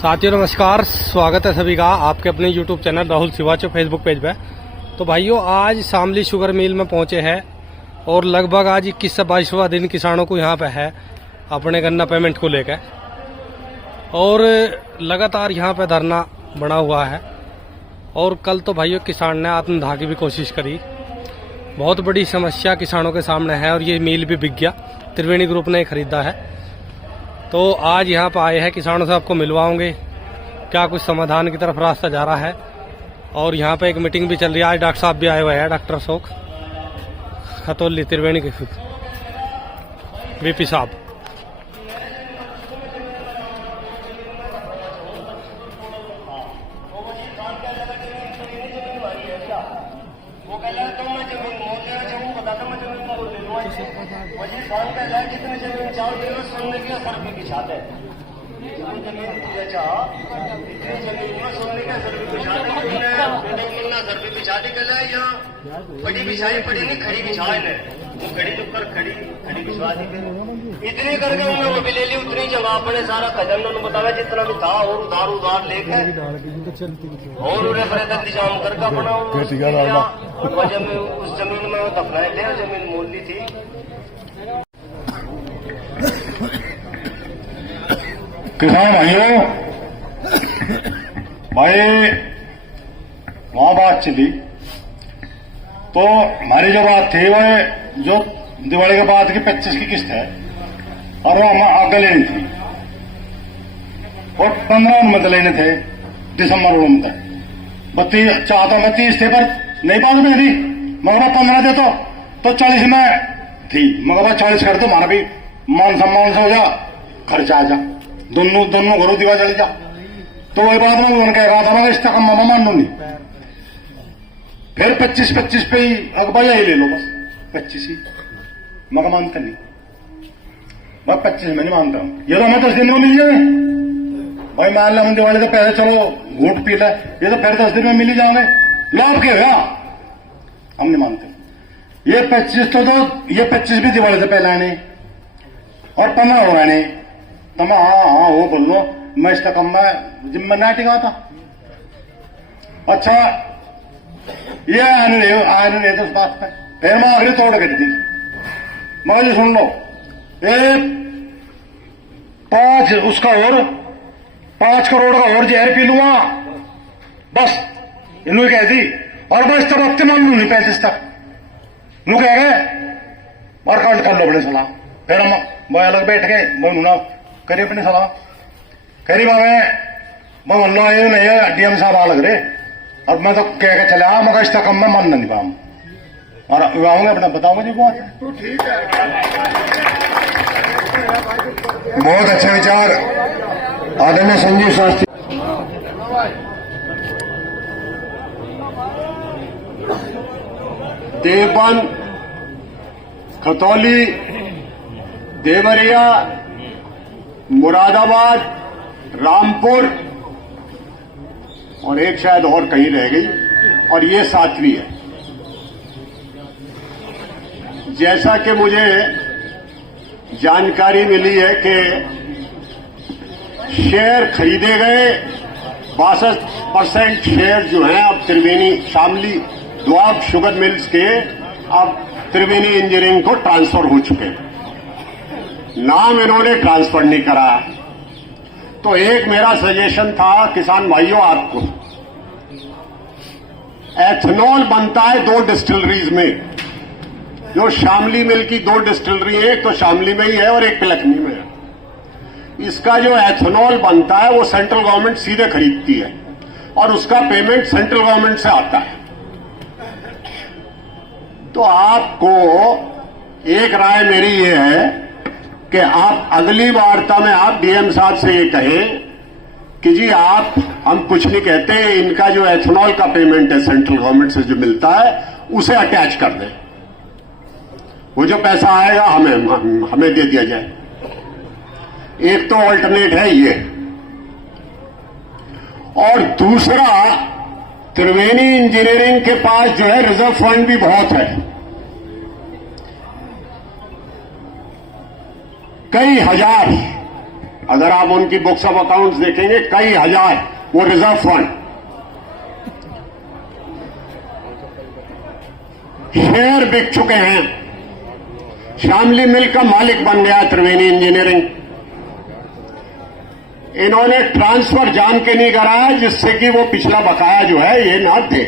साथियों नमस्कार, स्वागत है सभी का आपके अपने YouTube चैनल राहुल शिवाचो फेसबुक पेज पे। तो भाइयों, आज शामली शुगर मिल में पहुंचे हैं और लगभग आज 21 से 22वां दिन किसानों को यहां पे है अपने गन्ना पेमेंट को लेकर, और लगातार यहां पे धरना बना हुआ है। और कल तो भाइयों किसान ने आत्मदाह की भी कोशिश करी। बहुत बड़ी समस्या किसानों के सामने है और ये मिल भी बिक गया, त्रिवेणी ग्रुप ने खरीदा है। तो आज यहाँ पर आए हैं, किसानों से आपको मिलवाओगे क्या कुछ समाधान की तरफ रास्ता जा रहा है। और यहाँ पे एक मीटिंग भी चल रही है। आज डॉक्टर साहब भी आए हुए हैं, डॉक्टर अशोक खतौली त्रिवेणी के वीपी साहब। कितने जमीन चाहो सोने के सर पे बिछाते हैं, जितनी जमीन इतनी जमीन में सोने के सर पे बिछाते सर पे बिछा दी गला या बड़ी बिछाई पड़ी नहीं, खड़ी बिछाए ले खड़ी तो कर खड़ी बिछवा दी। इतनी करके उन्होंने वो भी ले ली, उतनी जगह अपने सारा खजन उन्होंने बताया जितना भी था और उधार लेकर और उन्हें इंतजाम करके अपना उस जमीन में दफनाए थे। जमीन मोल ली थी। किसान भाइयों, भाई वहां बात चली तो हमारी जो बात थी वो जो दिवाली के बाद की 25 की किस्त है और वो हमें आगे लेनी थी और 15 उनमें लेने थे दिसंबर में तक। 32 चाहता मैं 30 थे पर नहीं बात में थी, मगर 15 दे तो 40 में थी, मगर 40 कर दो, हमारा भी मान सम्मान से हो जा, खर्चा आ जा, दोनों घरों दीवा चल जा। तो वही बात में उन्होंने कह रहा था, मैं इसका कम मामा मान लू नहीं। फिर 25 पे ही अकबर यही ले लो, बस 25 ही, मगर मानता नहीं, बस 25 में नहीं मानता हूं। ये तो हमें 10 दिन में मिल जाए भाई, मान लो हम दिवाली से पहले चलो घूट पी ले, ये तो फिर 10 दिन में मिल ही जाओगे, लाभ क्या होगा, हम नहीं मानते। ये 25 तो ये 25 भी दिवाली से पहले आने और 15 हो रहे तो मैं हाँ वो बोल लो, मैं इसका कम में जिम्मा ना टिका था। अच्छा ये आने नहीं तो उस बात पे फिर मैं आखिरी तोड़ कर दी। मगर ये सुन लो, एक 5 करोड़ का और जहर पी लूंगा बस, इन्होंने कह दी। और बस तब अब मान लू नहीं 35 तक नू कह गए और कांड कर लो बड़े सलाह। फिर हम वो अलग बैठ गए, वो ना करी अपनी सलाह, करी मैं मन लो ये नहीं है डीएम साहब आ लग रहे। अब मैं तो कह के चले मगर इसका कम में मन नहीं पाऊँ और आऊंगे अपना बताऊंगा जी बात। तो ठीक है, बहुत अच्छा विचार आदरणीय संजीव शास्त्री। देवबंद, खतौली, देवरिया, मुरादाबाद, रामपुर और एक शायद और कहीं रह गई, और ये 7वीं है। जैसा कि मुझे जानकारी मिली है कि शेयर खरीदे गए, 62% शेयर जो हैं अब त्रिवेणी शामली द्वाब शुगर मिल्स के अब त्रिवेणी इंजीनियरिंग को ट्रांसफर हो चुके हैं। नाम इन्होंने ट्रांसफर नहीं करा। तो एक मेरा सजेशन था किसान भाइयों आपको, एथेनॉल बनता है 2 डिस्टिलरीज में, जो शामली मिल की 2 डिस्टिलरी है, एक तो शामली में ही है और एक पिलखनी में है। इसका जो एथेनॉल बनता है वो सेंट्रल गवर्नमेंट सीधे खरीदती है और उसका पेमेंट सेंट्रल गवर्नमेंट से आता है। तो आपको एक राय मेरी ये है कि आप अगली वार्ता में आप डीएम साहब से ये कहें कि जी आप, हम कुछ नहीं कहते, इनका जो एथेनॉल का पेमेंट है सेंट्रल गवर्नमेंट से जो मिलता है उसे अटैच कर दें, वो जो पैसा आएगा हमें दे दिया जाए। एक तो ऑल्टरनेट है ये, और दूसरा त्रिवेणी इंजीनियरिंग के पास जो है रिजर्व फंड भी बहुत है, कई हजार अगर आप उनकी बुक्स ऑफ अकाउंट्स देखेंगे, कई हजार वो रिजर्व फंड। शेयर बिक चुके हैं। शामली मिल का मालिक बन गया त्रिवेणी इंजीनियरिंग। इन्होंने ट्रांसफर जान के नहीं कराया, जिससे कि वो पिछला बकाया जो है ये ना दे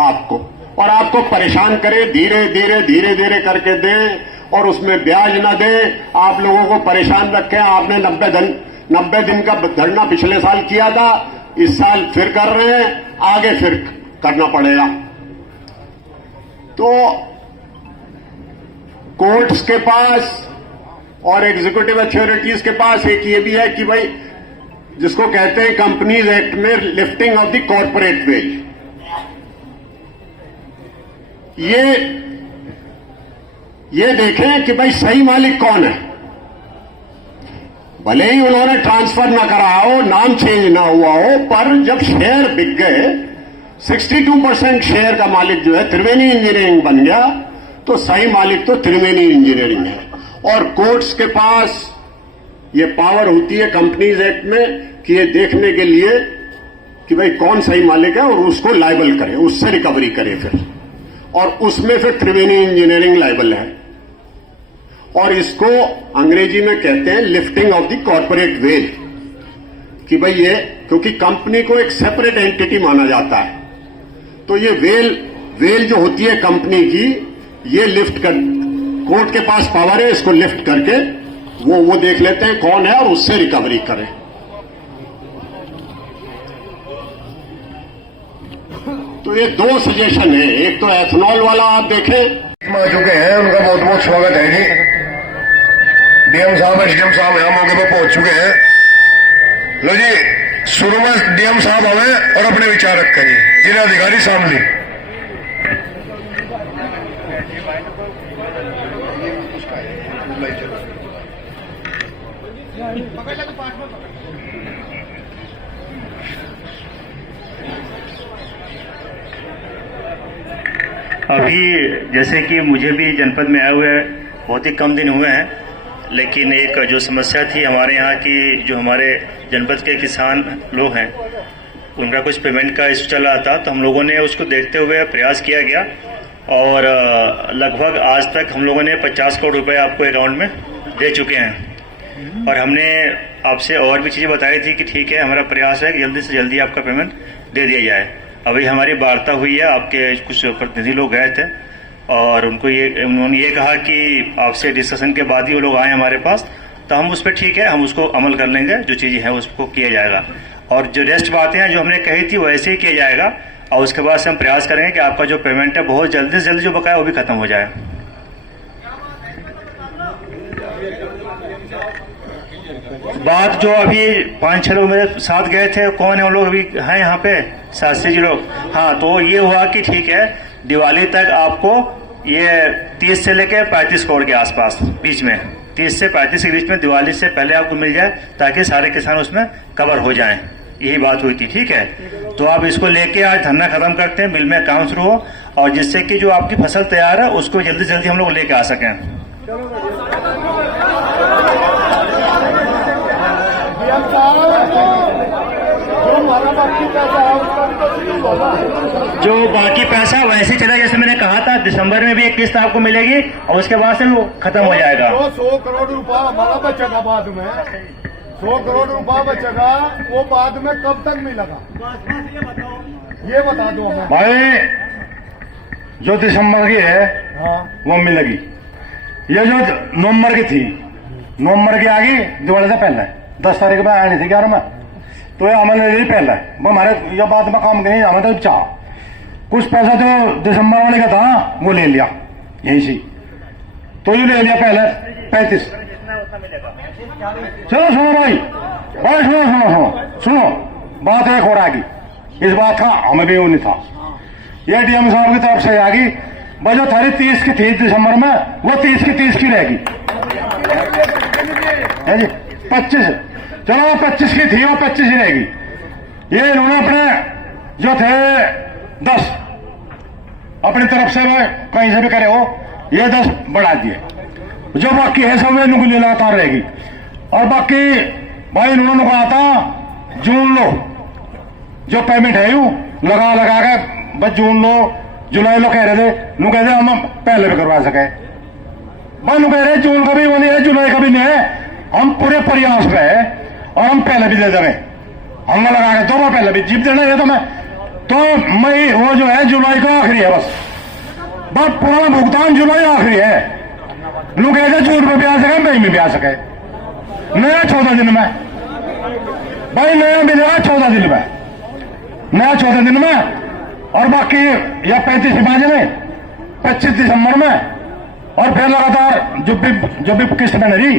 आपको, और आपको परेशान करे, धीरे धीरे धीरे धीरे करके दे, और उसमें ब्याज ना दे, आप लोगों को परेशान रखे। आपने 90 दिन का धरना पिछले साल किया था, इस साल फिर कर रहे हैं, आगे फिर करना पड़ेगा। तो कोर्ट्स के पास और एग्जीक्यूटिव अथॉरिटीज के पास एक ये भी है कि भाई, जिसको कहते हैं कंपनीज एक्ट में lifting of the corporate veil, ये देखें कि भाई सही मालिक कौन है। भले ही उन्होंने ट्रांसफर ना करा हो, नाम चेंज ना हुआ हो, पर जब शेयर बिक गए, 62% शेयर का मालिक जो है त्रिवेणी इंजीनियरिंग बन गया, तो सही मालिक तो त्रिवेणी इंजीनियरिंग है। और कोर्ट्स के पास ये पावर होती है कंपनीज एक्ट में कि ये देखने के लिए कि भाई कौन सही मालिक है, और उसको लायबल करे, उससे रिकवरी करे फिर, और उसमें फिर त्रिवेणी इंजीनियरिंग लायबल है। और इसको अंग्रेजी में कहते हैं lifting of the corporate veil, कि भाई ये, क्योंकि कंपनी को एक सेपरेट एंटिटी माना जाता है, तो ये वेल जो होती है कंपनी की, ये लिफ्ट कर, कोर्ट के पास पावर है इसको लिफ्ट करके वो देख लेते हैं कौन है, और उससे रिकवरी करें। तो ये 2 सजेशन है। एक तो एथनॉल वाला आप देखें, आ चुके हैं, उनका बहुत बहुत स्वागत है जी। डीएम साहब, एसडीएम साहब यहाँ मौके पर पहुंच चुके हैं। लो जी, शुरू में डीएम साहब आवे और अपने विचार रखें जी। जिलाधिकारी शामली। अभी जैसे कि मुझे भी जनपद में आए हुए बहुत ही कम दिन हुए हैं, लेकिन एक जो समस्या थी हमारे यहाँ की, जो हमारे जनपद के किसान लोग हैं, उनका कुछ पेमेंट का इशू चल रहा था, तो हम लोगों ने उसको देखते हुए प्रयास किया गया, और लगभग आज तक हम लोगों ने 50 करोड़ रुपए आपको अकाउंट में दे चुके हैं। और हमने आपसे और भी चीज़ें बताई थी कि ठीक है, हमारा प्रयास है कि जल्दी से जल्दी आपका पेमेंट दे दिया जाए। अभी हमारी वार्ता हुई है, आपके कुछ प्रतिनिधि लोग गए थे, और उन्होंने ये कहा कि आपसे डिस्कशन के बाद ही वो लोग आए हमारे पास, तो हम उस पर ठीक है, हम उसको अमल कर लेंगे, जो चीज़ें हैं उसको किया जाएगा, और जो रेस्ट बातें हैं जो हमने कही थी वैसे ही किया जाएगा। और उसके बाद से हम प्रयास करेंगे कि आपका जो पेमेंट है बहुत जल्दी से जल्दी जो बकाया वो भी खत्म हो जाए। बात जो अभी 5-6 लोग मेरे साथ गए थे, कौन है वो लोग, अभी हैं यहाँ पे शास्त्री जी लोग। हाँ, तो ये हुआ कि ठीक है, दिवाली तक आपको ये 30 से लेकर 35 करोड़ के आसपास बीच में, 30 से 35 के बीच में दिवाली से पहले आपको मिल जाए, ताकि सारे किसान उसमें कवर हो जाएं। यही बात हुई थी, ठीक है। तो आप इसको लेके आज धरना खत्म करते हैं, मिल में काम शुरू हो, और जिससे कि जो आपकी फसल तैयार है उसको जल्दी जल्दी हम लोग लेके आ सकें। जो बाकी पैसा वैसे चला, जैसे मैंने कहा था, दिसंबर में भी एक किस्त आपको मिलेगी, और उसके बाद से वो खत्म हो जाएगा। 100 करोड़ रुपया हमारा बचेगा बाद में, 100 करोड़ रुपया बचेगा, वो बाद में कब तक मिलेगा ये बता दो हमें भाई। जो दिसंबर की है वो मिलेगी, ये जो नवंबर की थी, नवंबर की आ गई दिवाली से पहले, 10 तारीख में आनी थी 11 में, तो ये हमें ले ली पहले, वो हमारे ये बात में काम करें, हमें तो चाह कुछ पैसा जो दिसंबर वाले का था वो ले लिया यही सी, तो ये ले लिया पहले 35। चलो सुनो भाई, सुनो बात एक हो रहा है, इस बात का हमें भी वो नहीं था, ये डीएम साहब की तरफ से आ गई, भाई जो थारी 30 की थी दिसंबर में, वो 30 की रहेगी है जी। 25, चलो वो 25 की थी, वो 25 ही रहेगी। ये इन्होंने अपने जो थे 10 अपनी तरफ से कहीं से भी करे हो, ये 10 बढ़ा दिए, जो बाकी है सब इनको लगातार रहेगी। और बाकी भाई इन्होंने कहा था जून लो, जो पेमेंट है यू लगा लगा के बस जून लो जुलाई लो कह रहे थे, नू कहते हम पहले भी करवा सके। भाई नू कह रहे जून का भी वो नहीं है, जुलाई का भी नहीं है, हम पूरे प्रयास पे है और हम पहले भी दे देंगे। हमने लगा के 2 बार पहले भी जीप देना है तो मई वो जो है जुलाई का आखिरी है, बस पूरा भुगतान जुलाई आखिरी है। लोग कहते जून में भी आ सके मई में भी आ सके, नया 14 दिन में भाई नया मिलेगा 14 दिन में, नया 14 दिन में। और बाकी या 35 मार्च में 25 दिसंबर में और फिर लगातार जो भी किस्त में नहीं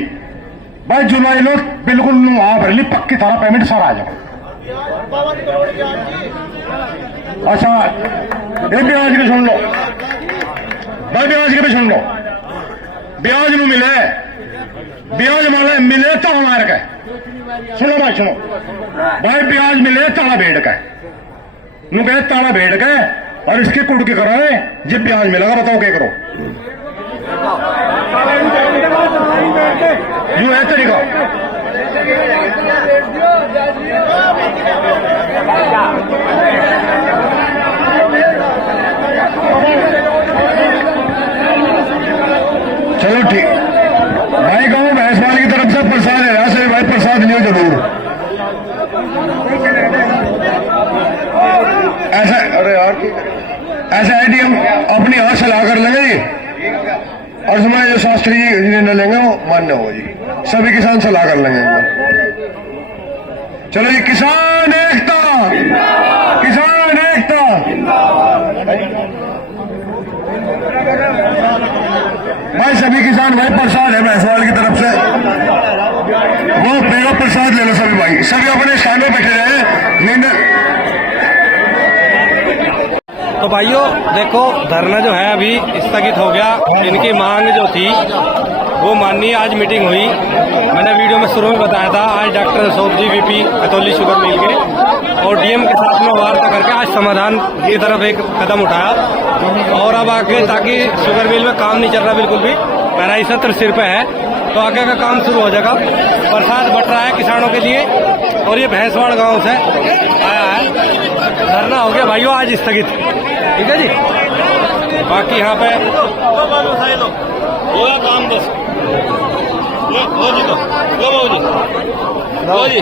भाई जुलाई लो बिल्कुल भर ली पक्की तरह पेमेंट सारा आ जाओ। अच्छा एक ब्याज की सुन लो भाई, ब्याज की भी सुन लो। ब्याज नु मिले, ब्याज माले मिले तो हमारे का सुनो भाई, सुनो भाई, ब्याज मिले ताला भेड़ का नु कहे ताला भेड़ का और इसकी कुड़की कराए जब ब्याज मिलेगा, बताओ क्या करो। यूं है तरीका। चलो ठीक भाई, गाँव भैंसवाल की तरफ से प्रसाद है, यहाँ से भाई प्रसाद लियो जरूर। ऐसा अरे यार ऐसा है हम अपनी हाथ सलाह कर लेंगे जी, और समय जो शास्त्री जी निर्णय लेंगे वो मान्य होगा जी, सभी किसान सलाह कर लेंगे। चलो जी, किसान एकता, किसान एकता। भाई सभी किसान भाई प्रसाद है भैंसवाल की तरफ से, वो मेरा प्रसाद ले लो सभी भाई, सभी अपने स्थान में बैठे रहे। निर्णय तो भाइयों देखो, धरना जो है अभी स्थगित हो गया। इनकी मांग जो थी वो माननीय आज मीटिंग हुई, मैंने वीडियो में शुरू में बताया था। आज डॉक्टर अशोक जी वीपी अतौली शुगर मिल के और डीएम के साथ में वार्ता करके आज समाधान की तरफ एक कदम उठाया। और अब आगे ताकि शुगर मिल में काम नहीं चल रहा बिल्कुल भी, पेराई सत्र सिर पे है, तो आगे का काम शुरू हो जाएगा। प्रसाद बट रहा है किसानों के लिए और ये भैंसवाड़ गांव से आया है। धरना हो गया भाइयों आज स्थगित, ठीक है जी। बाकी यहाँ पे काम दस जी